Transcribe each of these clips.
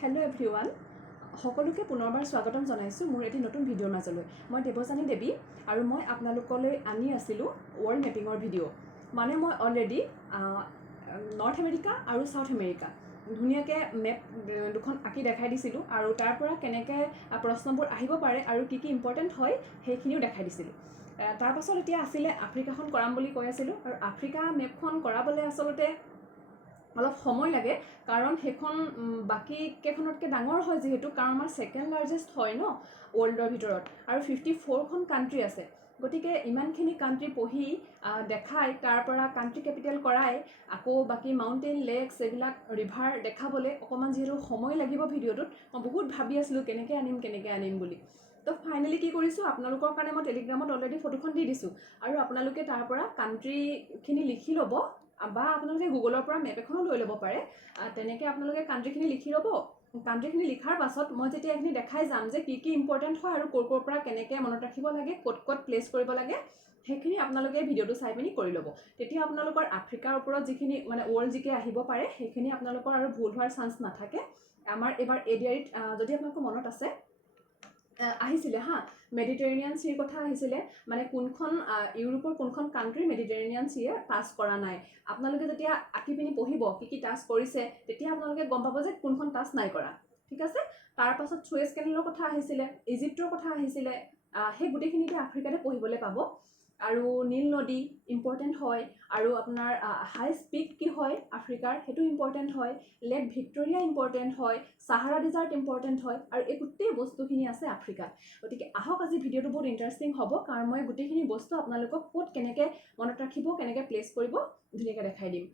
Hello everyone সকলোকে পুনৰবাৰ স্বাগতম জনাইছোঁ মোৰ এটি নতুন ভিডিঅ'ৰ মাজলৈ। মই দেৱজানী দেৱী আৰু মই আপোনালোকলৈ আনি আছিলোঁ ৱৰ্ল্ড মেপিঙৰ ভিডিঅ' মানে মই অলৰেডি নৰ্থ আমেৰিকা আৰু ছাউথ আমেৰিকা ধুনীয়াকৈ মেপ দুখন আঁকি দেখাই দিছিলোঁ আৰু তাৰ পৰা কেনেকৈ প্ৰশ্নবোৰ আহিব পাৰে আৰু কি কি ইম্পৰ্টেণ্ট হয় সেইখিনিও দেখাই দিছিলোঁ। তাৰপাছত এতিয়া আছিলে আফ্ৰিকাখন কৰাম বুলি কৈ আছিলোঁ আৰু আফ্ৰিকা মেপখন কৰাবলৈ আচলতে অলপ সময় লাগে। কাৰণ সেইখন বাকী কেইখনতকৈ ডাঙৰ হয় যিহেতু কাৰণ আমাৰ ছেকেণ্ড লাৰ্জেষ্ট হয় ন ৱৰ্ল্ডৰ ভিতৰত। আৰু ফিফটি ফ'ৰখন কাণ্ট্ৰি আছে। গতিকে ইমানখিনি কাণ্ট্ৰি পঢ়ি দেখাই তাৰ পৰা কাণ্ট্ৰি কেপিটেল কৰাই আকৌ বাকী মাউণ্টেইন লেকছ এইবিলাক ৰিভাৰ দেখাবলৈ অকণমান যিহেতু সময় লাগিব ভিডিঅ'টোত মই বহুত ভাবি আছিলোঁ কেনেকৈ আনিম কেনেকৈ আনিম বুলি। তো ফাইনেলি কি কৰিছোঁ আপোনালোকৰ কাৰণে মই টেলিগ্ৰামত অলৰেডি ফটোখন দি দিছোঁ। আৰু আপোনালোকে তাৰ পৰা কাণ্ট্ৰিখিনি লিখি ল'ব বা আপোনালোকে গুগলৰ পৰা মেপ এখনো লৈ ল'ব পাৰে। তেনেকৈ আপোনালোকে কাণ্ট্ৰিখিনি লিখি ল'ব। কাণ্ট্ৰিখিনি লিখাৰ পাছত মই যেতিয়া এইখিনি দেখাই যাম যে কি কি ইম্পৰ্টেণ্ট হয় আৰু ক'ৰ ক'ৰ পৰা কেনেকৈ মনত ৰাখিব লাগে ক'ত ক'ত প্লেচ কৰিব লাগে সেইখিনি আপোনালোকে ভিডিঅ'টো চাই পিনি কৰি ল'ব। তেতিয়া আপোনালোকৰ আফ্ৰিকাৰ ওপৰত যিখিনি মানে ৱৰ্ল্ড জিকে আহিব পাৰে সেইখিনি আপোনালোকৰ আৰু ভুল হোৱাৰ চান্স নাথাকে। আমাৰ এইবাৰ এ ডি আৰিত যদি আপোনালোকৰ মনত আছে আহ, আহিছিলে হা মেডিটেৰেনিয়ান চিৰ কথা আহিছিলে মানে কোনখন ইউৰোপৰ কোনখন কাণ্ট্ৰি মেডিটেৰেনিয়ান চিয়ে টাচ কৰা নাই? আপোনালোকে যেতিয়া আঁকি পিনি পঢ়িব কি কি টাচ কৰিছে তেতিয়া আপোনালোকে গম পাব যে কোনখন টাচ নাই কৰা। ঠিক আছে? তাৰপাছত চুৱেজ কেনেলৰ কথা আহিছিলে ইজিপ্তৰ কথা আহিছিলে আহ, সেই গোটেইখিনিতে আফ্ৰিকাতে পঢ়িবলৈ পাব। আৰু নীল নদী ইম্পৰ্টেণ্ট হয় আৰু আপোনাৰ হাই স্পীড কি হয় আফ্ৰিকাৰ সেইটো ইম্পৰ্টেণ্ট হয়। লেক ভিক্টৰিয়া ইম্পৰ্টেণ্ট হয় চাহাৰা ডিজাৰ্ট ইম্পৰ্টেণ্ট হয় আৰু এই গোটেই বস্তুখিনি আছে আফ্ৰিকাত। গতিকে আহক আজি ভিডিঅ'টো বহুত ইণ্টাৰেষ্টিং হ'ব কাৰণ মই গোটেইখিনি বস্তু আপোনালোকক ক'ত কেনেকৈ মনত ৰাখিব কেনেকৈ প্লেচ কৰিব ধুনীয়াকৈ দেখাই দিম।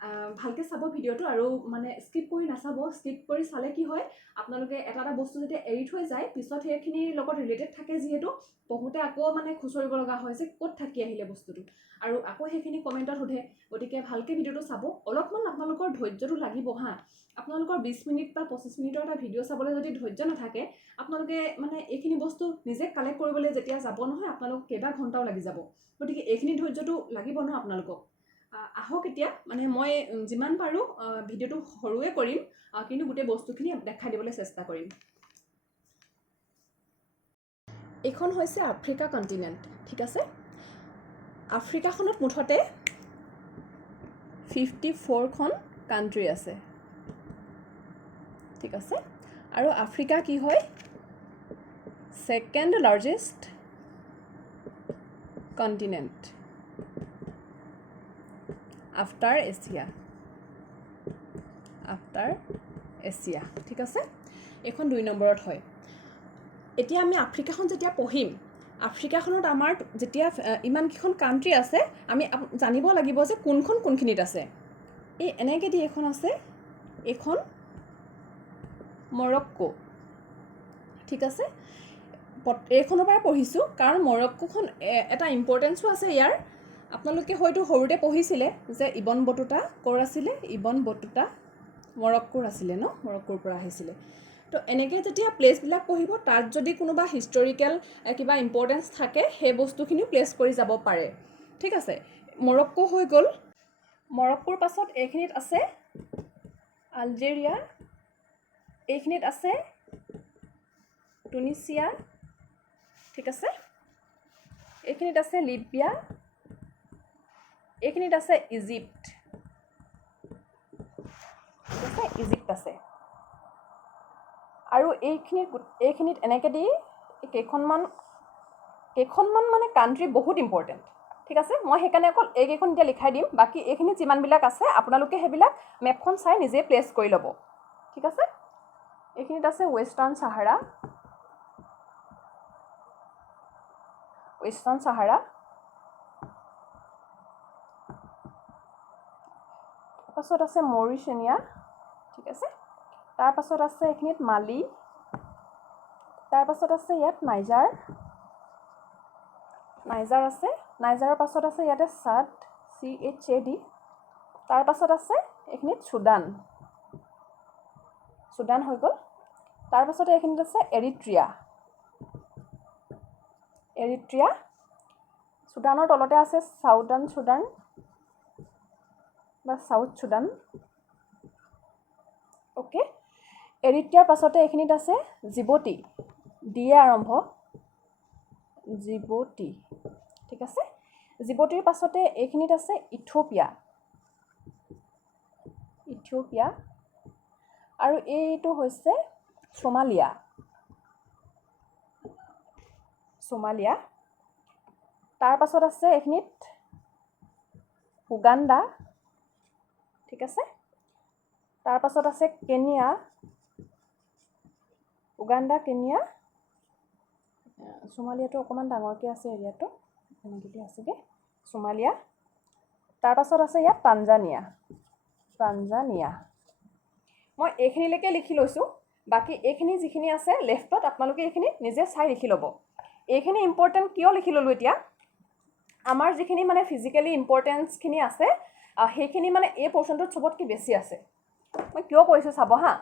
ভালকৈ চাব ভিডিঅ'টো আৰু মানে স্কিপ কৰি নাচাব স্কিপ কৰি চালে কি হয় আপোনালোকে এটা এটা বস্তু যেতিয়া এৰি থৈ যায় পিছত সেইখিনিৰ লগত ৰিলেটেড থাকে যিহেতু পঢ়োঁতে আকৌ মানে খুচৰিব লগা হয় যে ক'ত থাকি আহিলে বস্তুটো। আৰু আকৌ সেইখিনি কমেণ্টত সোধে গতিকে ভালকৈ ভিডিঅ'টো চাব। অলপমান আপোনালোকৰ ধৈৰ্যটো লাগিব হা। আপোনালোকৰ বিছ মিনিট বা পঁচিছ মিনিটৰ এটা ভিডিঅ' চাবলৈ যদি ধৈৰ্য নাথাকে আপোনালোকে মানে এইখিনি বস্তু নিজে কালেক্ট কৰিবলৈ যেতিয়া যাব নহয় আপোনালোক কেইবা ঘণ্টাও লাগি যাব। গতিকে এইখিনি ধৈৰ্যটো লাগিব ন আপোনালোকক? আহক এতিয়া। মানে মই যিমান পাৰোঁ ভিডিঅ'টো সৰুৱে কৰিম কিন্তু গোটেই বস্তুখিনি দেখাই দিবলৈ চেষ্টা কৰিম। এইখন হৈছে আফ্ৰিকা কণ্টিনেণ্ট ঠিক আছে? আফ্ৰিকাখনত মুঠতে ফিফটি ফ'ৰখন কাণ্ট্ৰি আছে। ঠিক আছে? আৰু আফ্ৰিকা কি হয়? Second largest continent. After Asia. After Asia ঠিক আছে? এইখন দুই নম্বৰত হয়। এতিয়া আমি আফ্ৰিকাখন যেতিয়া পঢ়িম আফ্ৰিকাখনত আমাৰ যেতিয়া ইমানকেইখন কাণ্ট্ৰি আছে আমি জানিব লাগিব যে কোনখন কোনখিনিত আছে। এই এনেকৈ দি এখন আছে এইখন মৰক্কো ঠিক আছে? এইখনৰ পৰাই পঢ়িছোঁ কাৰণ মৰক্কোখন এটা ইম্পৰ্টেঞ্চো আছে ইয়াৰ। আপোনালোকে হয়তো সৰুতে পঢ়িছিলে যে ইবন বটুতা ক'ৰ আছিলে? ইবন বটুতা মৰক্কোৰ আছিলে ন? মৰক্কোৰ পৰা আহিছিলে। তো এনেকৈ যেতিয়া প্লেচবিলাক পঢ়িব, তাত যদি কোনোবা হিষ্টৰিকেল কিবা ইম্পৰ্টেঞ্চ থাকে, সেই বস্তুখিনিও প্লেচ কৰি যাব পাৰে। ঠিক আছে? মৰক্কো হৈ গ'ল। মৰক্কোৰ পাছত এইখিনিত আছে আলজেৰিয়া, এইখিনিত আছে টুনিচিয়া ঠিক আছে? এইখিনিত আছে লিবিয়া এইখিনিত আছে ইজিপ্ট ঠিক আছে? আৰু এইখিনিত গোট- এইখিনিত এনেকৈ দি কেইখনমান কেইখনমান মানে কাণ্ট্ৰি বহুত ইম্পৰ্টেণ্ট ঠিক আছে? মই সেইকাৰণে অকল এইকেইখন এতিয়া লিখাই দিম। বাকী এইখিনিত যিমানবিলাক আছে আপোনালোকে সেইবিলাক মেপখন চাই নিজে প্লেচ কৰি ল'ব। ঠিক আছে? এইখিনিত আছে ৱেষ্টাৰ্ণ চাহাৰা ৱেষ্টাৰ্ণ চাহাৰা তাৰপাছত আছে মৰিচেনিয়া ঠিক আছে? তাৰপাছত আছে এইখিনিত মালি তাৰপাছত আছে ইয়াত নাইজাৰ নাইজাৰ আছে নাইজাৰৰ পাছত আছে ইয়াতে Chad C H A D তাৰপাছত আছে এইখিনিত চুডান চুডান হৈ গ'ল। তাৰপাছতে এইখিনিত আছে এৰিট্ৰিয়া এৰিট্ৰিয়া চুডানৰ তলতে আছে চাউদান চুডান বা চাউথ চুডান অ'কে এৰিট্ৰিয়াৰ পাছতে এইখিনিত আছে জিবতি ডিয়ে আৰম্ভ। জিবতি ঠিক আছে? জিবতিৰ পাছতে এইখিনিত আছে ইথিঅ'পিয়া ইথিঅ'পিয়া আৰু এইটো হৈছে সোমালিয়া সোমালিয়া তাৰ পাছত আছে এইখিনিত উগাণ্ডা। ঠিক আছে? তাৰ পাছত আছে কেনিয়া উগাণ্ডা কেনিয়া। আহ, সোমালিয়াটো অকণমান ডাঙৰকৈ আছে এৰিয়াটো এনেকৈ আছেগৈ। সোমালিয়া তাৰ পাছত আছে ইয়াত টানজানিয়া টানজানিয়া মই এইখিনিলৈকে লিখি লৈছোঁ। বাকী এইখিনি যিখিনি আছে লেফ্টত আপোনালোকে এইখিনি নিজে চাই লিখি ল'ব। এইখিনি ইম্পৰ্টেণ্ট কিয় লিখি ল'লোঁ এতিয়া? আমাৰ যিখিনি মানে ফিজিকেলি ইম্পৰ্টেঞ্চখিনি আছে সেইখিনি মানে এই পৰ্চনটোত চবতকৈ বেছি আছে। মই কিয় কৈছোঁ চাব হা?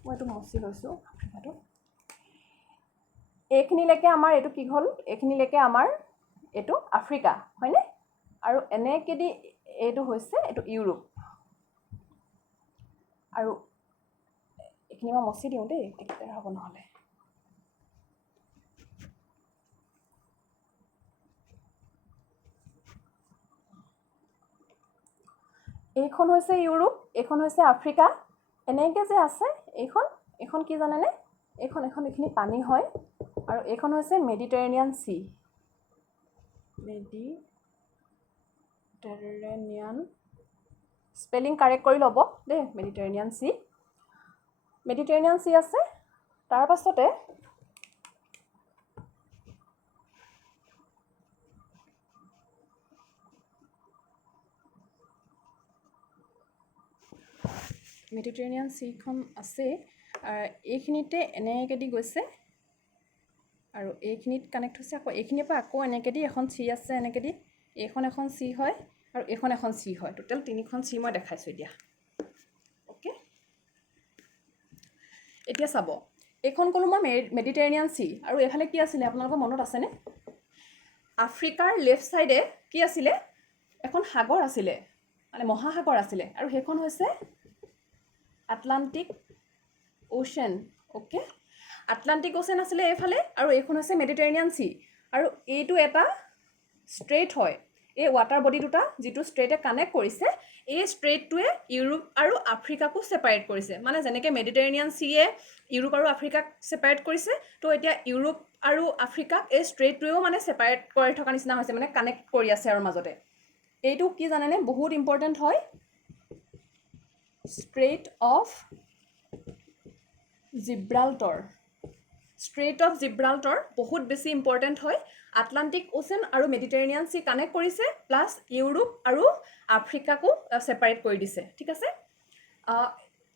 মই এইটো মচি লৈছোঁ আফ্ৰিকাটো। এইখিনিলৈকে আমাৰ এইটো কি হ'ল? এইখিনিলৈকে আমাৰ এইটো আফ্ৰিকা হয়নে? আৰু এনেকেদি এইটো হৈছে এইটো ইউৰোপ। আৰু এইখিনি মই মচি দিওঁ দেই দিগদাৰ হ'ব নহ'লে। এইখন হৈছে ইউৰোপ এইখন হৈছে আফ্ৰিকা এনেকৈ যে আছে এইখন এইখন কি জানেনে? এইখন এখন এইখিনি পানী হয় আৰু এইখন হৈছে Mediterranean Sea. Mediterranean spelling correct কৰি ল'ব দেই মেডিটেৰেনিয়ান চি। মেডিটেৰেনিয়ান চি আছে তাৰ মেডিটেৰেনিয়ান চিখন আছে এইখিনিতে এনেকেদি গৈছে। আৰু এইখিনিত কানেক্ট হৈছে আকৌ এইখিনিৰ পৰা আকৌ এনেকেদি এখন চি আছে এনেকেদি এইখন এখন চি হয় আৰু এইখন এখন চি হয়। টোটেল তিনিখন চি মই দেখাইছোঁ এতিয়া। অ'কে এতিয়া চাব। এইখন ক'লোঁ মই মেডিটেৰেনিয়ান চি। আৰু এইফালে কি আছিলে? আপোনালোকৰ মনত আছেনে? আফ্ৰিকাৰ লেফ্ট ছাইডে কি আছিলে? এখন সাগৰ আছিলে। মানে মহাসাগৰ আছিলে। আৰু সেইখন হৈছে Atlantic Ocean okay Atlantic Ocean আছিলে এইফালে আৰু এইখন হৈছে মেডিটেৰেনিয়ান চি আৰু এইটো এটা ষ্ট্ৰেইট হয়। এই ৱাটাৰ বডি দুটা যিটো ষ্ট্ৰেইটে কানেক্ট কৰিছে, এই ষ্ট্ৰেইটটোৱে ইউৰোপ আৰু আফ্ৰিকাকো ছেপাৰেট কৰিছে। মানে যেনেকৈ মেডিটেৰেনিয়ান চিয়ে ইউৰোপ আৰু আফ্ৰিকাক ছেপাৰেট কৰিছে, তো এতিয়া ইউৰোপ আৰু আফ্ৰিকাক এই ষ্ট্ৰেইটটোৱেও মানে ছেপাৰেট কৰি থকা নিচিনা হৈছে মানে কানেক্ট কৰি আছে আৰু মাজতে। এইটো কি জানেনে? বহুত ইম্পৰ্টেণ্ট হয়। Strait of Gibraltar Strait of Gibraltar বহুত বেছি ইম্পৰ্টেণ্ট হয়। আটলাণ্টিক অ'চেন আৰু মেডিটেৰেনিয়ান চি কানেক্ট কৰিছে প্লাছ ইউৰোপ আৰু আফ্ৰিকাকো ছেপাৰেট কৰি দিছে। ঠিক আছে?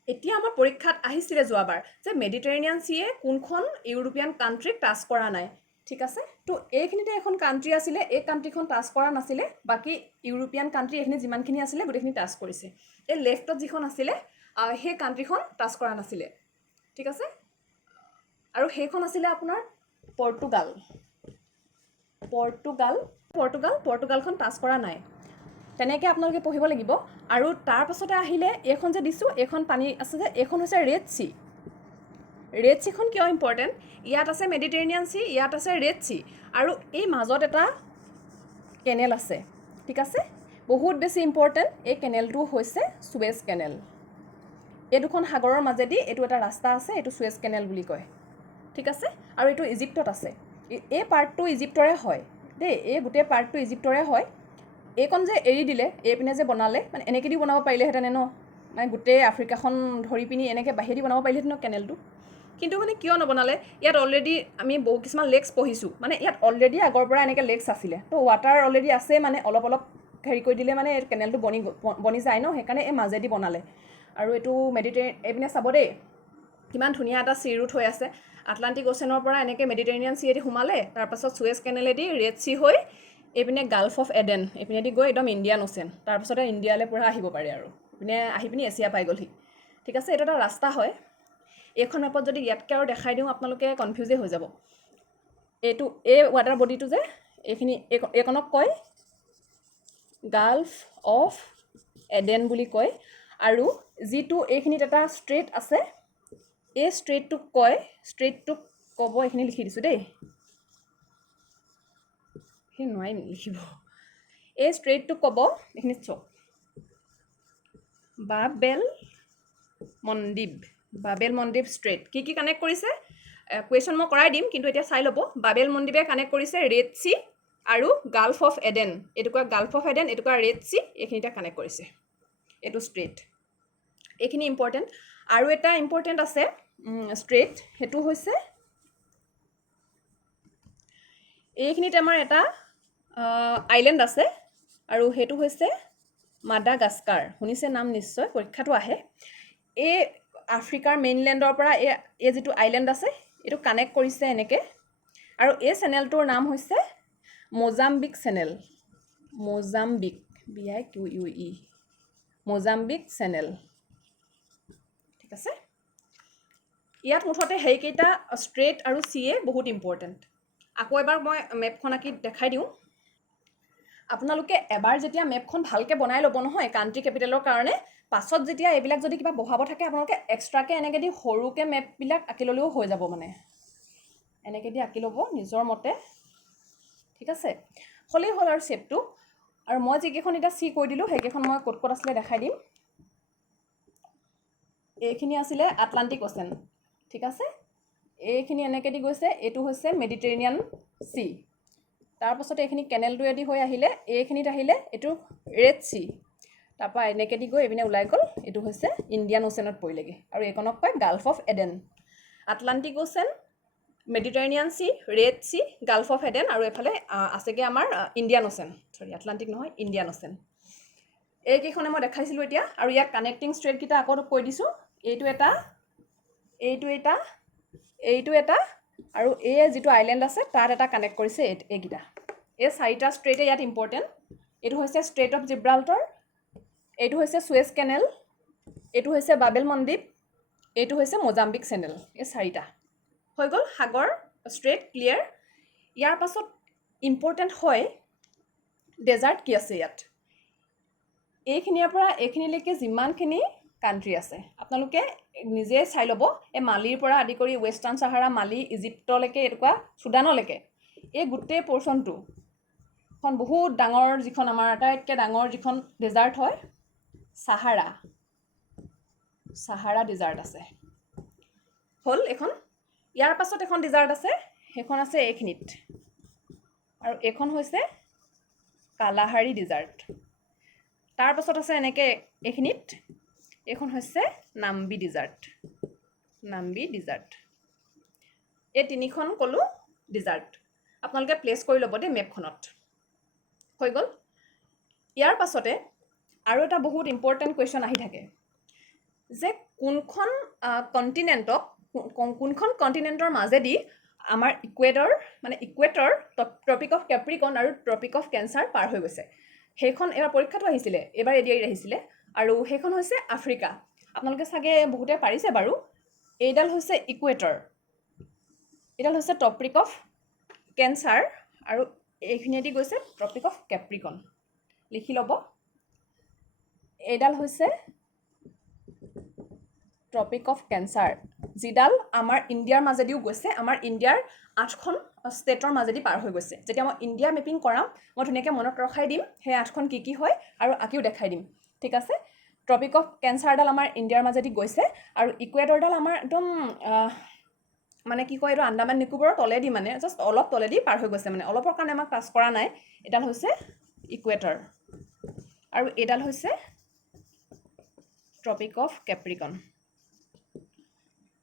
এতিয়া আমাৰ পৰীক্ষাত আহিছিলে যোৱাবাৰ যে মেডিটেৰেনিয়ান চিয়ে কোনখন ইউৰোপীয়ান কাণ্ট্ৰিক টাচ কৰা নাই। ঠিক আছে? তো এইখিনিতে এখন কাণ্ট্ৰি আছিলে, এই কাণ্ট্ৰিখন টাচ কৰা নাছিলে, বাকী ইউৰোপীয়ান কাণ্ট্ৰি এইখিনি যিমানখিনি আছিলে, গোটেইখিনি টাচ কৰিছে। এই লেফ্টত যিখন আছিলে সেই কাণ্ট্ৰিখন টাচ কৰা নাছিলে। ঠিক আছে? আৰু সেইখন আছিলে আপোনাৰ পৰ্তুগাল পৰ্তুগাল পৰ্তুগাল পৰ্তুগালখন টাচ কৰা নাই। তেনেকৈ আপোনালোকে পঢ়িব লাগিব। আৰু তাৰ পাছতে আহিলে, এইখন যে দিছোঁ, এইখন পানী আছে যে, এইখন হৈছে ৰেড চি ৰেড চিখন কিয় ইম্পৰ্টেণ্ট ইয়াত আছে মেডিটেৰেনিয়ান চি, ইয়াত আছে ৰেড চি। আৰু এই মাজত এটা কেনেল আছে, ঠিক আছে? বহুত বেছি ইম্পৰ্টেণ্ট এই কেনেলটো হৈছে চুৱেজ কেনেল এই দুখন সাগৰৰ মাজেদি এইটো এটা ৰাস্তা আছে, এইটো চুৱেজ কেনেল বুলি কয়, ঠিক আছে? আৰু এইটো ইজিপ্তত আছে। এই- পাৰ্টটো ইজিপ্তৰে হয়। দেই, এই গোটেই পাৰ্টটো ইজিপ্তৰে হয়। এইকণ যে এৰি দিলে এইপিনে যে বনালে মানে এনেকেদি বনাব পাৰিলেহেঁতেনে ন? মানে গোটেই আফ্ৰিকাখন ধৰি পিনি এনেকৈ বাহিৰেদি বনাব পাৰিলেহেঁতেন কেনেলটো? কিন্তু মানে কিয় নবনালে? ইয়াত অলৰেডি আমি বহু কিছুমান লেক্স পঢ়িছোঁ। মানে ইয়াত অলৰেডি আগৰ পৰা এনেকৈ লেক্স আছিলে। তো ৱাটাৰ অলৰেডি আছে মানে অলপ অলপ হেৰি কৰি দিলে মানে কেনেলটো বনি বনি যায় ন? সেইকাৰণে এই মাজেদি বনালে। আৰু এইটো মেডিটেৰে এইপিনে চাব দেই। কিমান ধুনীয়া এটা চি ৰুট হৈ আছে। আটলাণ্টিক অ'চেনৰ পৰা এনেকৈ মেডিটেৰেনিয়ান চিয়েদি সোমালে তাৰপাছত চুৱেজ কেনেলেদি ৰেড চি হৈ এইপিনে গাল্ফ অফ এডেন এইপিনেদি গৈ একদম ইণ্ডিয়ান অ'চেন তাৰপাছতে ইণ্ডিয়ালৈ পূৰা আহিব পাৰে আৰু। ইপিনে আহি পিনি এছিয়া পাই গ'লহি। ঠিক আছে এইটো এটা ৰাস্তা হয়। এইখন মেপত যদি ইয়াতকৈ আৰু দেখাই দিওঁ আপোনালোকে কনফিউজেই হৈ যাব। এইটো এই ৱাটাৰ বডিটো যে এইখিনি এইক- এইকণক কয় গাল্ফ অফ এডেন বুলি কয়। আৰু যিটো এইখিনিত এটা ষ্ট্ৰেইট আছে এই ষ্ট্ৰেইটটোক কয় ষ্ট্ৰেইটটোক ক'ব এইখিনি লিখি দিছোঁ দেই। সেই নোৱাৰিম লিখিব? এই ষ্ট্ৰেইটটোক ক'ব এইখিনিত চাওক। Bab el Mandeb Bab el Mandeb strait কি কি কানেক্ট কৰিছে? কুৱেশ্যন মই কৰাই দিম, কিন্তু এতিয়া চাই ল'ব। বাবেল মন্দিপে কানেক্ট কৰিছে ৰেড চি আৰু গাল্ফ অফ এডেন এটুকুৰা গাল্ফ অফ এডেন এটুকুৰা ৰেড চি এইখিনিতে কানেক্ট কৰিছে। এইটো ষ্ট্ৰেইট এইখিনি ইম্পৰ্টেণ্ট আৰু এটা ইম্পৰ্টেণ্ট আছে ষ্ট্ৰেইট সেইটো হৈছে এইখিনিত আমাৰ এটা আইলেণ্ড আছে, আৰু সেইটো হৈছে মাডাগাস্কাৰ শুনিছে নাম নিশ্চয়? পৰীক্ষাটো আহে। এই আফ্ৰিকাৰ মেইনলেণ্ডৰ পৰা এই এই যিটো আইলেণ্ড আছে এইটো কানেক্ট কৰিছে এনেকৈ। আৰু এই চেনেলটোৰ নাম হৈছে Mozambique Channel Mozambique B I Q U E Mozambique Channel ঠিক আছে? ইয়াত মুঠতে সেইকেইটা ষ্ট্ৰেইট আৰু চি এ বহুত ইম্পৰ্টেণ্ট আকৌ এবাৰ মই মেপখন আঁকি দেখাই দিওঁ। আপোনালোকে এবাৰ যেতিয়া মেপখন ভালকৈ বনাই ল'ব নহয় কাণ্ট্ৰি কেপিটেলৰ কাৰণে পাছত যেতিয়া এইবিলাক যদি কিবা বহাব থাকে আপোনালোকে এক্সট্ৰাকৈ এনেকৈ দি সৰুকৈ মেপবিলাক আঁকি ল'লেও হৈ যাব মানে। এনেকৈ দি আঁকি ল'ব নিজৰ মতে। ঠিক আছে? হ'লেই হ'ল আৰু শ্বেপটো আৰু মই যিকেইখন এতিয়া চি কৈ দিলোঁ সেইকেইখন মই ক'ত ক'ত আছিলে দেখাই দিম। এইখিনি আছিলে আটলাণ্টিক অ'চেন ঠিক আছে? এইখিনি এনেকৈ দি গৈছে এইটো হৈছে মেডিটেৰেনিয়ান চি তাৰপাছতে এইখিনি কেনেলটোৱেদি হৈ আহিলে এইখিনিত আহিলে এইটো ৰেড চি তাৰপৰা এনেকৈ দি গৈ এইপিনে ওলাই গ'ল। এইটো হৈছে ইণ্ডিয়ান অ'চেনত পৰিলেগৈ। আৰু এইকণক কয় Gulf of Aden Atlantic Ocean Mediterranean Sea Red Sea Gulf of Aden আৰু এইফালে আছেগৈ আমাৰ ইণ্ডিয়ান অ'চেন চৰি আটলাণ্টিক নহয় ইণ্ডিয়ান অ'চেন এইকেইখনে মই দেখাইছিলোঁ এতিয়া আৰু ইয়াত কানেক্টিং ষ্ট্ৰেটকেইটা আকৌ কৈ দিছোঁ। এইটো এটা এইটো এটা এইটো এটা আৰু এই যিটো আইলেণ্ড আছে, তাত এটা কানেক্ট কৰিছে এই- এইকেইটা। এই চাৰিটা ষ্ট্ৰেইটে ইয়াত ইম্পৰ্টেণ্ট এইটো হৈছে ষ্ট্ৰেইট অফ জিব্ৰাল্টৰ এইটো হৈছে চুৱেজ কেনেল এইটো হৈছে বাবেল মন্দিপ এইটো হৈছে মজাম্বিক চেনেল এই চাৰিটা। হৈ গ'ল সাগৰ ষ্ট্ৰেইট ক্লিয়াৰ। ইয়াৰ পাছত ইম্পৰ্টেণ্ট হয় ডেজাৰ্ট কি আছে ইয়াত। এইখিনিৰ পৰা এইখিনিলৈকে যিমানখিনি কাণ্ট্ৰি আছে আপোনালোকে নিজে চাই ল'ব। এই মালিৰ পৰা আদি কৰি ৱেষ্টাৰ্ণ চাহাৰা মালি ইজিপ্তলৈকে এনেকুৱা চুডানলৈকে এই গোটেই পৰ্চনটো এখন বহুত ডাঙৰ যিখন আমাৰ আটাইতকৈ ডাঙৰ যিখন ডেজাৰ্ট হয় চাহাৰা চাহাৰা ডেজাৰ্ট আছে। হ'ল এইখন ইয়াৰ পাছত এখন ডেজাৰ্ট আছে সেইখন আছে এইখিনিত। আৰু এইখন হৈছে কালাহাৰী ডেজাৰ্ট তাৰ পাছত আছে এনেকৈ এইখিনিত। এইখন হৈছে নাম্বি ডিজাৰ্ট নাম্বি ডিজাৰ্ট এই তিনিখন ক'লোঁ ডিজাৰ্ট আপোনালোকে প্লেচ কৰি ল'ব দেই মেপখনত হৈ গ'ল। ইয়াৰ পাছতে আৰু এটা বহুত ইম্পৰ্টেণ্ট কুৱেশ্যন আহি থাকে যে কোনখন কণ্টিনেণ্টক কোনখন কণ্টিনেণ্টৰ মাজেদি আমাৰ ইকুৱেডৰ মানে ইকুৱেটৰ ট্ৰপিক অফ কেপ্ৰিকন আৰু ট্ৰপিক অফ কেঞ্চাৰ পাৰ হৈ গৈছে। সেইখন এবাৰ পৰীক্ষাটো আহিছিলে এইবাৰ এডি আহিছিলে আৰু সেইখন হৈছে আফ্ৰিকা। আপোনালোকে চাগে বহুতে পাৰিছে বাৰু। এইডাল হৈছে ইকুৱেটৰ এইডাল হৈছে টপিক অফ কেঞ্চাৰ আৰু এইখিনিয়েদি গৈছে ট্ৰপিক অফ কেপ্ৰিকন লিখি ল'ব। এইডাল হৈছে ট্ৰপিক অফ কেঞ্চাৰ যিডাল আমাৰ ইণ্ডিয়াৰ মাজেদিও গৈছে আমাৰ ইণ্ডিয়াৰ আঠখন ষ্টেটৰ মাজেদি পাৰ হৈ গৈছে। যেতিয়া মই ইণ্ডিয়া মেপিং কৰাম মই ধুনীয়াকৈ মনত ৰখাই দিম সেই আঠখন কি কি হয় আৰু আঁকিও দেখাই দিম। ঠিক আছে? ট্ৰপিক অফ কেঞ্চাৰডাল আমাৰ ইণ্ডিয়াৰ মাজেদি গৈছে আৰু ইকুৱেডৰডাল আমাৰ একদম মানে কি কয় এইটো আন্দামান নিকোবৰৰ তলেদি মানে জাষ্ট অলপ তলেদি পাৰ হৈ গৈছে মানে। অলপৰ কাৰণে আমাক টাচ কৰা নাই। এডাল হৈছে ইকুৱেটৰ আৰু এইডাল হৈছে ট্ৰপিক অফ কেপ্ৰিকন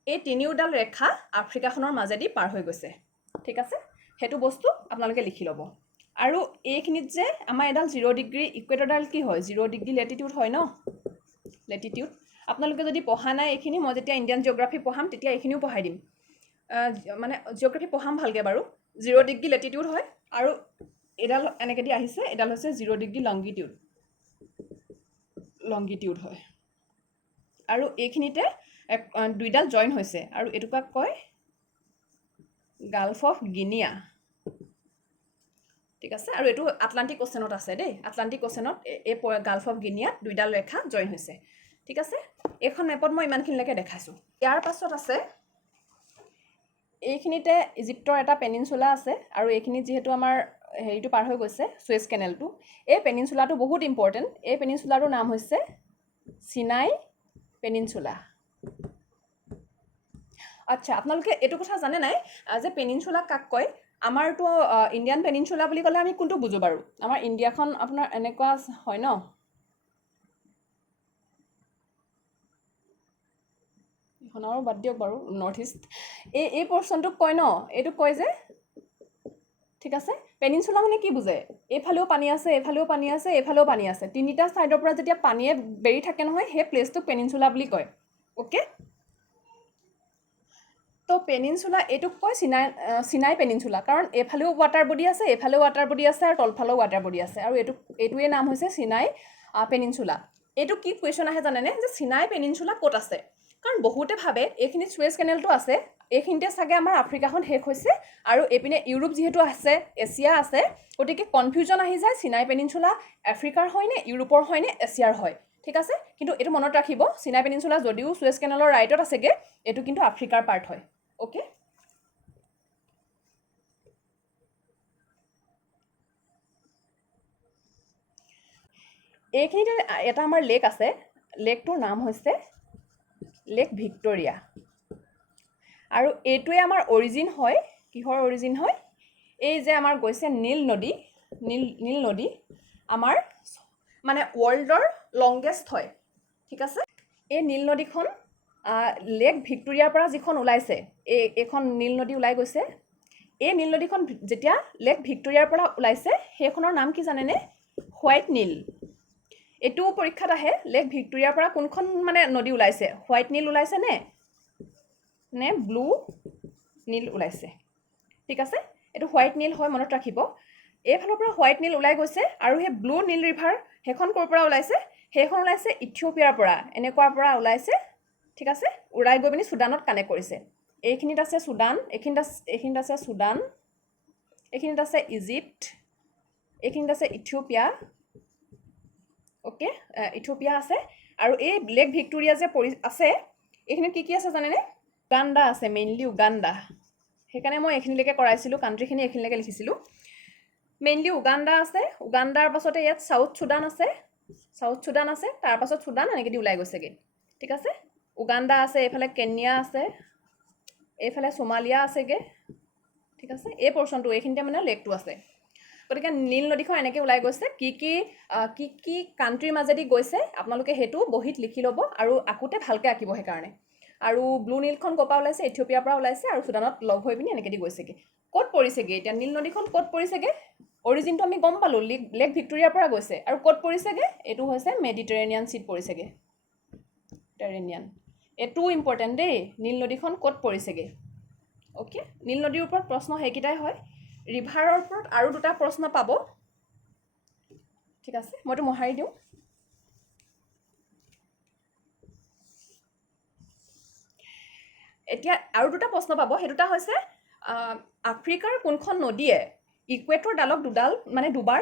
এই তিনিওডাল ৰেখা আফ্ৰিকাখনৰ মাজেদি পাৰ হৈ গৈছে। ঠিক আছে? সেইটো বস্তু আপোনালোকে লিখি ল'ব। আৰু এইখিনিত যে আমাৰ এডাল জিৰ' ডিগ্ৰী ইকুৱেটৰডাল কি হয়? জিৰ' ডিগ্ৰী লেটিটিউড হয় ন? লেটিটিউড আপোনালোকে যদি পঢ়া নাই এইখিনি মই যেতিয়া ইণ্ডিয়ান জিঅ'গ্ৰাফী পঢ়াম তেতিয়া এইখিনিও পঢ়াই দিম। মানে জিঅ'গ্ৰাফী পঢ়াম ভালকৈ বাৰু। জিৰ' ডিগ্ৰী লেটিটিউড হয় আৰু এডাল এনেকৈ দি আহিছে এডাল হৈছে জিৰ' ডিগ্ৰী লংগিটিউড লংগিটিউড হয়। আৰু এইখিনিতে দুইডাল জইন হৈছে। আৰু এইটোকাক কয় গাল্ফ অফ গিনিয়া ঠিক আছে? আৰু এইটো আটলাণ্টিক অ'চেনত আছে দেই। আটলাণ্টিক অ'চেনত এই গাল্ফ অফ গিনিয়াত দুইডাল ৰেখা জইন হৈছে। ঠিক আছে? এইখন মেপত মই ইমানখিনিলৈকে দেখাইছোঁ। ইয়াৰ পাছত আছে এইখিনিতে ইজিপ্তৰ এটা পেনিনচুলা আছে। আৰু এইখিনিত যিহেতু আমাৰ হেৰিটো পাৰ হৈ গৈছে চুৱেজ কেনেলটো এই পেনিনচুলাটো বহুত ইম্পৰ্টেণ্ট এই পেনিনচুলাটোৰ নাম হৈছে চিনাই পেনিনচুলা। আচ্ছা আপোনালোকে এইটো কথা জানে নাই যে পেনিনচুলা কাক কয়? আমাৰতো ইণ্ডিয়ান পেনিনচুলা বুলি ক'লে আমি কোনটো বুজোঁ বাৰু? আমাৰ ইণ্ডিয়াখন আপোনাৰ এনেকুৱা হয় ন? এইখন আৰু বাদ দিয়ক বাৰু নৰ্থ ইষ্ট। এই এই পৰ্চনটোক কয় ন? এইটোক কয় যে ঠিক আছে? পেনিনচুলা মানে কি বুজে? এইফালেও পানী আছে, এইফালেও পানী আছে, এইফালেও পানী আছে। তিনিটা ছাইডৰ পৰা যেতিয়া পানীয়ে বেৰি থাকে নহয়, সেই প্লেচটোক পেনিনচুলা বুলি কয়। অ'কে তো পেনিনচুলা, এইটোক কয় চিনাই চিনাই পেনিনচুলা। কাৰণ এইফালেও ৱাটাৰ বডি আছে, এইফালেও ৱাটাৰ বডি আছে আৰু তলফালেও ৱাটাৰ বডি আছে। আৰু এইটো এইটোৱে নাম হৈছে চিনাই পেনিনচুলা। এইটো কি কুৱেশ্যন আহে জানেনে? যে চিনাই পেনিনচুলা ক'ত আছে? কাৰণ বহুতে ভাবে এইখিনিত চুৱেজ কেনেলটো আছে এইখিনিতে চাগে আমাৰ আফ্ৰিকাখন শেষ হৈছে আৰু এইপিনে ইউৰোপ যিহেতু আছে এছিয়া আছে গতিকে কনফিউজন আহি যায় চিনাই পেনিনচুলা আফ্ৰিকাৰ হয়নে ইউৰোপৰ হয়নে এছিয়াৰ হয়। ঠিক আছে? কিন্তু এইটো মনত ৰাখিব চিনাই পেনিনচুলা যদিও চুৱেজ কেনেলৰ ৰাইটত আছেগৈ এইটো কিন্তু আফ্ৰিকাৰ পাৰ্ট হয়। অ'কে এইখিনিতে এটা আমাৰ লেক আছে লেকটোৰ নাম হৈছে লেক ভিক্টৰিয়া আৰু এইটোৱে আমাৰ অৰিজিন হয়। কিহৰ অৰিজিন হয়? এই যে আমাৰ গৈছে নীল নদী নীল নীল নদী আমাৰ মানে ৱৰ্ল্ডৰ লংগেষ্ট হয়। ঠিক আছে? এই নীল নদীখন লেক ভিক্টৰিয়াৰ পৰা যিখন ওলাইছে এই এইখন নীল নদী ওলাই গৈছে। এই নীল নদীখন যেতিয়া লেক ভিক্টৰিয়াৰ পৰা ওলাইছে সেইখনৰ নাম কি জানেনে? হোৱাইট নীল এইটো পৰীক্ষাত আহে লেক ভিক্টৰিয়াৰ পৰা কোনখন মানে নদী ওলাইছে? হোৱাইট নীল ওলাইছে নে? নে ব্লু নীল ওলাইছে? ঠিক আছে? এইটো হোৱাইট নীল হয় মনত ৰাখিব। এইফালৰ পৰা হোৱাইট নীল ওলাই গৈছে আৰু সেই ব্লু নীল ৰিভাৰ সেইখন ক'ৰ পৰা ওলাইছে? সেইখন ওলাইছে ইথিঅ'পিয়াৰ পৰা। এনেকুৱাৰ পৰা ওলাইছে ঠিক আছে? ওলাই গৈ পিনি চুডানত কানেক্ট কৰিছে। এইখিনিত আছে চুডান এইখিনিত আছে এইখিনিত আছে চুডান এইখিনিত আছে ইজিপ্ত এইখিনিত আছে ইথিঅ'পিয়া অ'কে ইথিঅ'পিয়া আছে। আৰু এই লেক ভিক্টৰিয়া যে পৰি আছে, এইখিনিত কি কি আছে জানেনে? উগাণ্ডা আছে মেইনলি উগাণ্ডা। সেইকাৰণে মই এইখিনিলৈকে কৰাইছিলোঁ কাণ্ট্ৰিখিনি এইখিনিলৈকে লিখিছিলোঁ। মেইনলি উগাণ্ডা আছে, উগাণ্ডাৰ পাছতে ইয়াত চাউথ চুডান আছে। চাউথ চুডান আছে তাৰপাছত চুডান এনেকৈ দি ওলাই গৈছেগৈ। ঠিক আছে? উগাণ্ডা আছে, এইফালে কেনিয়া আছে, এইফালে সোমালিয়া আছেগৈ। ঠিক আছে? এই পৰ্চনটো এইখিনিতে মানে লেকটো আছে। গতিকে নীল নদীখন এনেকৈ ওলাই গৈছে। কি কি কি কি কাণ্ট্ৰিৰ মাজেদি গৈছে আপোনালোকে সেইটো বহীত লিখি ল'ব আৰু আকোতে ভালকৈ আঁকিব সেইকাৰণে। আৰু ব্লু নীলখন ক'ৰ পৰা ওলাইছে? ইথিঅ'পিয়াৰ পৰা ওলাইছে আৰু চুডানত লগ হৈ পিনি এনেকৈ দি গৈছেগৈ। ক'ত পৰিছেগৈ? এতিয়া নীল নদীখন ক'ত পৰিছেগৈ? অৰিজিনটো আমি গম পালোঁ লেক লেক ভিক্টৰিয়াৰ পৰা গৈছে। আৰু ক'ত পৰিছেগৈ? এইটো হৈছে মেডিটেৰেনিয়ান চিট পৰিছেগৈ। মেডিটেৰেনিয়ান এইটোও ইম্পৰ্টেণ্ট দেই নীল নদীখন ক'ত পৰিছেগৈ? অ'কে নীল নদীৰ ওপৰত প্ৰশ্ন সেইকেইটাই হয়। ৰিভাৰৰ ওপৰত আৰু দুটা প্ৰশ্ন পাব। ঠিক আছে মইতো মোহাৰি দিওঁ। এতিয়া আৰু দুটা প্ৰশ্ন পাব সেই দুটা হৈছে আফ্ৰিকাৰ কোনখন নদীয়ে ইকুৱেটৰ ডালক দুডাল মানে দুবাৰ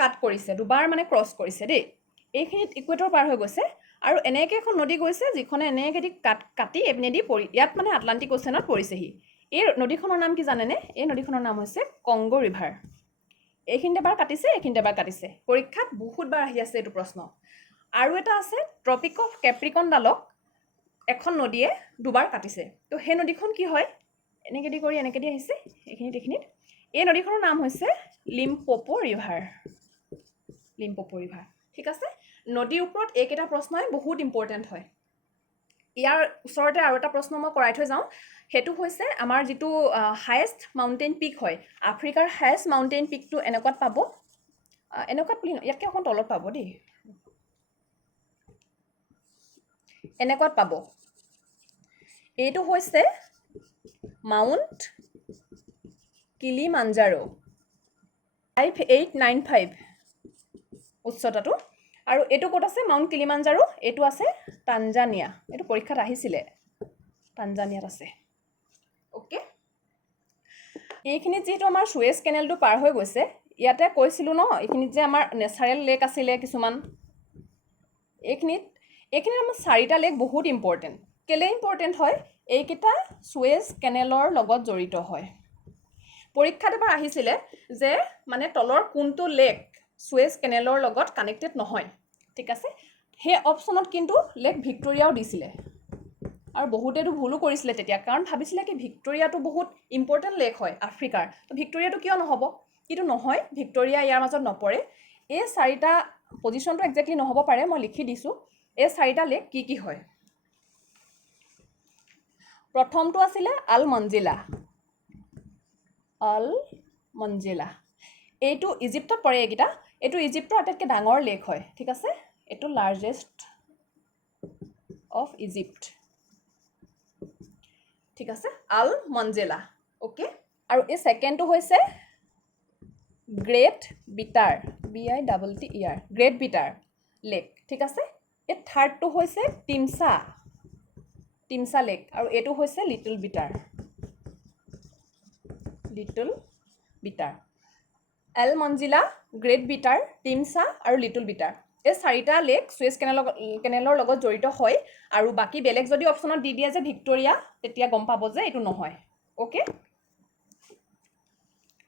কাট কৰিছে দুবাৰ মানে ক্ৰছ কৰিছে দেই। এইখিনিত ইকুৱেটৰ পাৰ হৈ গৈছে আৰু এনেকৈ এখন নদী গৈছে যিখনে এনেকেদি কাট কাটি এপিনেদি পৰি ইয়াত মানে আটলাণ্টিক অ'চেনত পৰিছেহি। এই নদীখনৰ নাম কি জানেনে? এই নদীখনৰ নাম হৈছে কংগো ৰিভাৰ। এইখিনিতে এবাৰ কাটিছে এইখিনিতে এবাৰ কাটিছে। পৰীক্ষাত বহুতবাৰ আহি আছে এইটো প্ৰশ্ন। আৰু এটা আছে ট্ৰপিক অফ কেপ্ৰিকনডালক এখন নদীয়ে দুবাৰ কাটিছে। তো সেই নদীখন কি হয়? এনেকেদি কৰি এনেকেদি আহিছে। এইখিনিত এইখিনিত। এই নদীখনৰ নাম হৈছে লিম্পপো ৰিভাৰ লিম্পপো ৰিভাৰ ঠিক আছে? নদীৰ ওপৰত এইকেইটা প্ৰশ্নই বহুত ইম্পৰ্টেণ্ট হয়। ইয়াৰ ওচৰতে আৰু এটা প্ৰশ্ন মই কৰাই থৈ যাওঁ। সেইটো হৈছে আমাৰ যিটো হায়েষ্ট মাউণ্টেইন পিক হয় আফ্ৰিকাৰ হায়েষ্ট মাউণ্টেইন পিকটো এনেকুৱাত পাব। এনেকুৱাত বুলি ইয়াতকৈ অকণ তলত পাব দেই। এনেকুৱাত পাব। এইটো হৈছে Mount Kilimanjaro. Five eight nine five উচ্চতাটো। আৰু এইটো ক'ত আছে? মাউণ্ট কিলিমাঞ্জাৰো এইটো আছে টানজানিয়া এইটো পৰীক্ষাত আহিছিলে। টানজানিয়াত আছে। অ'কে এইখিনিত যিহেতু আমাৰ চুৱেজ কেনেলটো পাৰ হৈ গৈছে, ইয়াতে কৈছিলোঁ ন, এইখিনিত যে আমাৰ নেচাৰেল লেক আছিলে কিছুমান। এইখিনিত এইখিনিত আমাৰ চাৰিটা লেক বহুত ইম্পৰ্টেণ্ট কেলৈ ইম্পৰ্টেণ্ট হয়? এইকেইটা চুৱেজ কেনেলৰ লগত জড়িত হয়। পৰীক্ষাত এবাৰ আহিছিলে যে মানে তলৰ কোনটো লেক চুৱেজ কেনেলৰ লগত কানেক্টেড নহয় ঠিক আছে? সেই অপশ্যনত কিন্তু লেক ভিক্টৰিয়াও দিছিলে। আৰু বহুতেতো ভুলো কৰিছিলে তেতিয়া কাৰণ ভাবিছিলে কি ভিক্টৰিয়াটো বহুত ইম্পৰ্টেণ্ট লেক হয় আফ্ৰিকাৰ। তো ভিক্টৰিয়াটো কিয় নহ'ব? কিন্তু নহয় ভিক্টৰিয়া ইয়াৰ মাজত নপৰে। এই চাৰিটা পজিশ্যনটো একজেক্টলি নহ'ব পাৰে মই লিখি দিছোঁ। এই চাৰিটা লেক কি কি হয়? প্ৰথমটো আছিলে আল মঞ্জিলা আল মঞ্জিলা এইটো ইজিপ্তত পৰে এইকেইটা। এইটো ইজিপ্তৰ আটাইতকৈ ডাঙৰ লেক হয়, ঠিক আছে? এইটো লাৰ্জেষ্ট অফ ইজিপ্ত ঠিক আছে? আল মঞ্জেলা অ'কে আৰু এই ছেকেণ্ডটো হৈছে Great Bitter B I double T E R Great Bitter Lake ঠিক আছে? এই থাৰ্ডটো হৈছে টিমচা টিমচা লেক আৰু এইটো হৈছে Little Bitter Little Bitter L Manjila Great Bitter Timsah আৰু লিটল বিটাৰ। এই চাৰিটা লেক চুৱেজ কেনেলৰ কেনেলৰ লগত জড়িত হয় আৰু বাকী বেলেগ যদি অপশ্যনত দি দিয়ে যে ভিক্টৰিয়া তেতিয়া গম পাব যে এইটো নহয়। অ'কে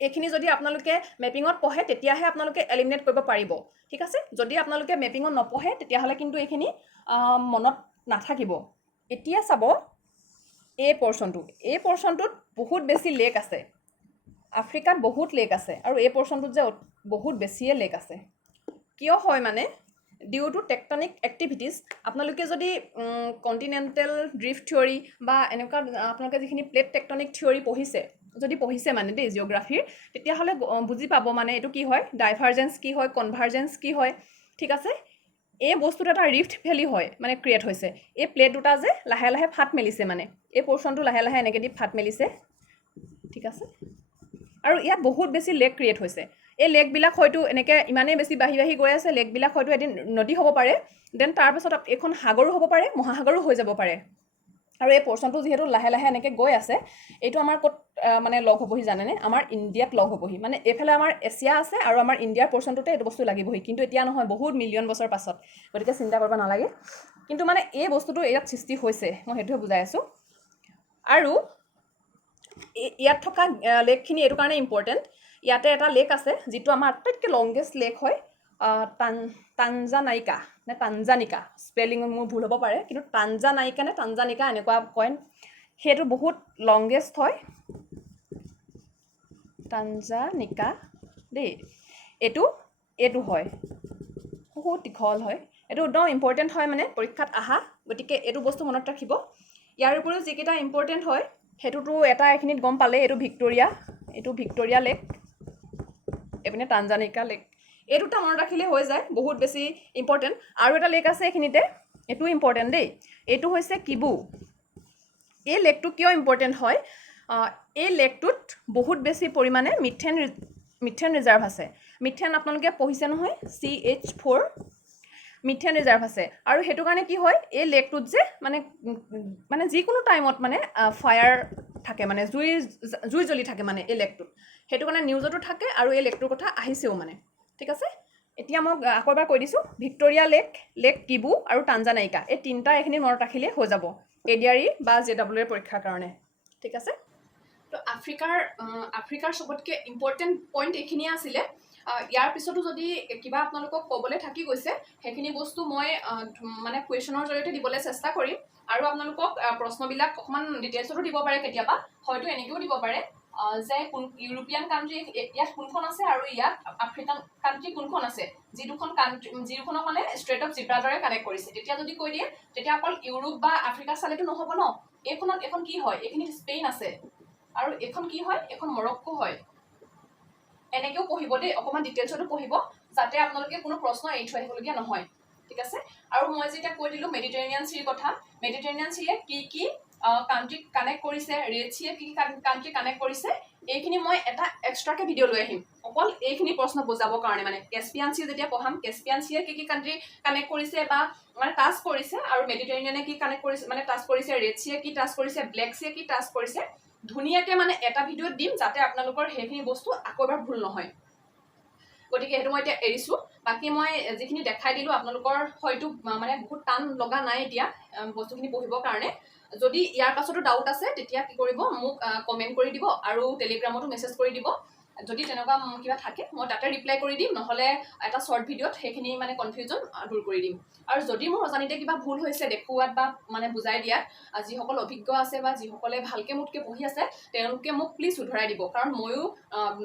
এইখিনি যদি আপোনালোকে মেপিঙত পঢ়ে তেতিয়াহে আপোনালোকে এলিমিনেট কৰিব পাৰিব। ঠিক আছে? যদি আপোনালোকে মেপিঙত নপঢ়ে তেতিয়াহ'লে কিন্তু এইখিনি মনত নাথাকিব। এতিয়া চাব এই পৰ্চনটো এই পৰ্চনটোত বহুত বেছি লেক আছে। আফ্ৰিকাত বহুত লেক আছে আৰু এই পৰ্চনটোত যে বহুত বেছিয়ে লেক আছে। কিয় হয় মানে ডিউ টু টেকটনিক এক্টিভিটিজ আপোনালোকে যদি কণ্টিনেণ্টেল ড্ৰিফ্ট থিয়ৰী বা এনেকুৱা, আপোনালোকে যিখিনি প্লেট টেকটনিক থিয়ৰী পঢ়িছে, যদি পঢ়িছে মানে দেই জিঅ'গ্ৰাফীৰ তেতিয়াহ'লে বুজি পাব মানে এইটো কি হয় ডাইভাৰজেঞ্চ কি হয় কনভাৰ্জেঞ্চ কি হয়, ঠিক আছে? এই বস্তুটো এটা ৰিফ্ট ভেলী হয় মানে ক্ৰিয়েট হৈছে। এই প্লেট দুটা যে লাহে লাহে ফাট মেলিছে মানে। এই পৰ্চনটো লাহে লাহে এনেকৈ দি ফাট মেলিছে। ঠিক আছে? আৰু ইয়াত বহুত বেছি লেক ক্ৰিয়েট হৈছে। এই লেকবিলাক হয়তো এনেকৈ ইমানেই বেছি বাঢ়ি বাঢ়ি গৈ আছে লেকবিলাক হয়তো এদিন নদী হ'ব পাৰে দেন তাৰপাছত এইখন সাগৰো হ'ব পাৰে মহাসাগৰো হৈ যাব পাৰে। আৰু এই পৰ্চনটো যিহেতু লাহে লাহে এনেকৈ গৈ আছে এইটো আমাৰ ক'ত মানে লগ হ'বহি জানেনে? আমাৰ ইণ্ডিয়াত লগ হ'বহি। মানে এইফালে আমাৰ এছিয়া আছে আৰু আমাৰ ইণ্ডিয়াৰ পৰ্চনটোতে এইটো বস্তু লাগিবহি। কিন্তু এতিয়া নহয় বহুত মিলিয়ন বছৰ পাছত। গতিকে চিন্তা কৰিব নালাগে। কিন্তু মানে এই বস্তুটো ইয়াত সৃষ্টি হৈছে মই সেইটোহে বুজাই আছোঁ। আৰু ইয়াত থকা লেকখিনি এইটো কাৰণে ইম্পৰ্টেণ্ট ইয়াতে এটা লেক আছে যিটো আমাৰ আটাইতকৈ লংগেষ্ট লেক হয় টান টানজানাইকা নে টানজানিকা স্পেলিং মোৰ ভুল হ'ব পাৰে কিন্তু টানজানাইকা নে টানজানিকা এনেকুৱা কয়। সেইটো বহুত লংগেষ্ট হয়। টানজানিকা দেই এইটো এইটো হয়। বহুত দীঘল হয়। এইটো একদম ইম্পৰ্টেণ্ট হয় মানে পৰীক্ষাত আহা গতিকে এইটো বস্তু মনত ৰাখিব। ইয়াৰ উপৰিও যিকেইটা ইম্পৰ্টেণ্ট হয় সেইটোতো এটা এইখিনিত গম পালে এইটো ভিক্টৰিয়া এইটো ভিক্টৰিয়া লেক, এইপিনে টানজানিকা লেক। এই দুটা মনত ৰাখিলে হৈ যায়, বহুত বেছি ইম্পৰ্টেণ্ট আৰু এটা লেক আছে এইখিনিতে এইটোও ইম্পৰ্টেণ্ট দেই। এইটো হৈছে কিবু। এই লেকটো কিয় ইম্পৰ্টেণ্ট হয়? এই লেকটোত বহুত বেছি পৰিমাণে মিথেন মিথেন ৰিজাৰ্ভ আছে। মিথেন আপোনালোকে পঢ়িছে নহয়? C H four methane reserve আছে। আৰু সেইটো কাৰণে কি হয় এই লেকটোত যে মানে মানে যিকোনো টাইমত মানে ফায়াৰ থাকে মানে জুই জুই জ্বলি থাকে মানে এই লেকটোত। সেইটো কাৰণে নিউজতো থাকে আৰু এই লেকটোৰ কথা আহিছেও মানে। ঠিক আছে? এতিয়া মই আকৌ এবাৰ কৈ দিছোঁ ভিক্টৰিয়া লেক লেক কিবু আৰু টানজানাইকা এই তিনিটা এইখিনি মনত ৰাখিলে হৈ যাব এ ডি আৰ ই বা জে ডাব্লিউ এৰ পৰীক্ষাৰ কাৰণে। ঠিক আছে? তো আফ্ৰিকাৰ আফ্ৰিকাৰ চবতকৈ ইম্পৰ্টেণ্ট পইণ্ট এইখিনিয়ে আছিলে। ইয়াৰ পিছতো যদি কিবা আপোনালোকক ক'বলৈ থাকি গৈছে সেইখিনি বস্তু মই মানে কুৱেশ্যনৰ জৰিয়তে দিবলৈ চেষ্টা কৰিম। আৰু আপোনালোকক প্ৰশ্নবিলাক অকণমান ডিটেইলছতো দিব পাৰে কেতিয়াবা হয়তো এনেকৈও দিব পাৰে যে কোন ইউৰোপীয়ান কাণ্ট্ৰি ইয়াত কোনখন আছে আৰু ইয়াত আফ্ৰিকান কাণ্ট্ৰি কোনখন আছে। যি দুখন কাণ্ট্ৰি যি দুখনক মানে ষ্ট্ৰেট অফ জিব্ৰাল্টাৰে কানেক্ট কৰিছে। তেতিয়া যদি কৈ দিয়ে তেতিয়া অকল ইউৰোপ বা আফ্ৰিকা চালেতো নহ'ব ন? এইখনত এখন কি হয়? এইখিনিত স্পেইন আছে। আৰু এইখন কি হয়? এইখন মৰক্কো হয়। এনেকেও পঢ়িব দেই, অকণমান ডিটেইলছতো পঢ়িব, যাতে আপোনালোকে কোনো প্ৰশ্ন এৰি থৈ আহিবলগীয়া নহয়। ঠিক আছে? আৰু মই যেতিয়া কৈ দিলোঁ মেডিটেৰেনিয়ান চিৰ কথা মেডিটেৰেনিয়ান চিয়ে কি কি কাণ্ট্ৰিক কানেক্ট কৰিছে ৰেড চিয়ে কি কি কাণ্ট্ৰি কানেক্ট কৰিছে এইখিনি মই এটা এক্সট্ৰাকৈ ভিডিঅ' লৈ আহিম। অকল এইখিনি প্ৰশ্ন বুজাবৰ কাৰণে মানে কেছপিয়ান চি যেতিয়া পঢ়াম কেছপিয়ান চিয়ে কি কি কাণ্ট্ৰি কানেক্ট কৰিছে বা মানে টাচ কৰিছে আৰু মেডিটেৰেনিয়ানে কি কানেক্ট কৰিছে মানে টাচ কৰিছে ৰেড চিয়ে কি টাচ কৰিছে ব্লেক চিয়ে কি টাচ কৰিছে ধুনীয়াকৈ মানে এটা ভিডিঅ'ত দিম যাতে আপোনালোকৰ সেইখিনি বস্তু আকৌ এবাৰ ভুল নহয়। গতিকে সেইটো মই এতিয়া এৰিছোঁ। বাকী মই যিখিনি দেখাই দিলোঁ আপোনালোকৰ হয়তো মানে বহুত টান লগা নাই এতিয়া বস্তুখিনি পঢ়িবৰ কাৰণে। যদি ইয়াৰ পাছতো ডাউট আছে তেতিয়া কি কৰিব মোক কমেণ্ট কৰি দিব আৰু টেলিগ্ৰামতো মেছেজ কৰি দিব। যদি তেনেকুৱা কিবা থাকে মই তাতে ৰিপ্লাই কৰি দিম নহ'লে এটা শ্বৰ্ট ভিডিঅ'ত সেইখিনি মানে কনফিউজন দূৰ কৰি দিম। আৰু যদি মোৰ অজানিতে কিবা ভুল হৈছে দেখুওৱাত বা মানে বুজাই দিয়াত যিসকল অভিজ্ঞ আছে বা যিসকলে ভালকৈ মোতকৈ পঢ়ি আছে তেওঁলোকে মোক প্লিজ শুধৰাই দিব। কাৰণ ময়ো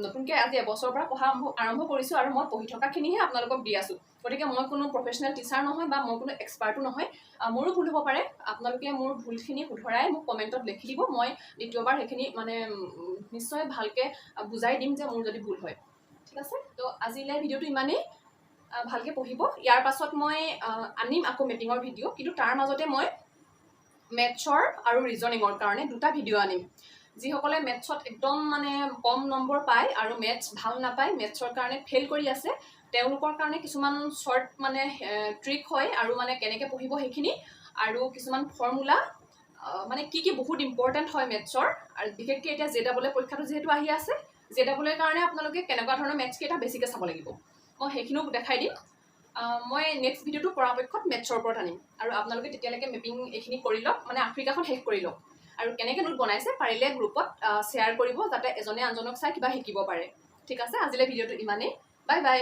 নতুনকৈ আজি এবছৰৰ পৰা পঢ়া আৰম্ভ কৰিছোঁ আৰু মই পঢ়ি থকাখিনিহে আপোনালোকক দি আছোঁ। গতিকে মই কোনো প্ৰফেচনেল টিচাৰ নহয় বা মই কোনো এক্সপাৰ্টো নহয়। মোৰো ভুল হ'ব পাৰে। আপোনালোকে মোৰ ভুলখিনি শুধৰাই মোক কমেণ্টত লিখি দিব। মই দ্বিতীয়বাৰ সেইখিনি মানে নিশ্চয় ভালকৈ বুজাই দিম যে মোৰ যদি ভুল হয়। ঠিক আছে? তো আজিলৈ ভিডিঅ'টো ইমানেই। ভালকৈ পঢ়িব। ইয়াৰ পাছত মই আনিম আকৌ মেপিঙৰ ভিডিঅ' কিন্তু তাৰ মাজতে মই মেথছৰ আৰু ৰিজনিঙৰ কাৰণে দুটা ভিডিঅ' আনিম। যিসকলে মেথছত একদম মানে কম নম্বৰ পায় আৰু মেথছ ভাল নাপায় মেথছৰ কাৰণে ফেইল কৰি আছে তেওঁলোকৰ কাৰণে কিছুমান শ্বৰ্ট মানে ট্ৰিক হয় আৰু মানে কেনেকৈ পঢ়িব সেইখিনি আৰু কিছুমান ফৰ্মুলা মানে কি কি বহুত ইম্পৰ্টেণ্ট হয় মেথছৰ আৰু বিশেষকৈ এতিয়া জে ডাবল পৰীক্ষাটো যিহেতু আহি আছে জে ডাবল কাৰণে আপোনালোকে কেনেকুৱা ধৰণৰ মেথছকেইটা বেছিকৈ চাব লাগিব। মই সেইখিনিও দেখাই দিম। মই নেক্সট ভিডিঅ'টো পৰাপক্ষত মেথছৰ ওপৰত আনিম। আৰু আপোনালোকে তেতিয়ালৈকে মেপিং এইখিনি কৰি লওক মানে আফ্ৰিকাখন শেষ কৰি লওক। আৰু কেনেকৈ নোট বনাইছে পাৰিলে গ্ৰুপত শ্বেয়াৰ কৰিব যাতে এজনে আনজনক চাই কিবা শিকিব পাৰে। ঠিক আছে আজিলৈ ভিডিঅ'টো ইমানেই। Bye bye.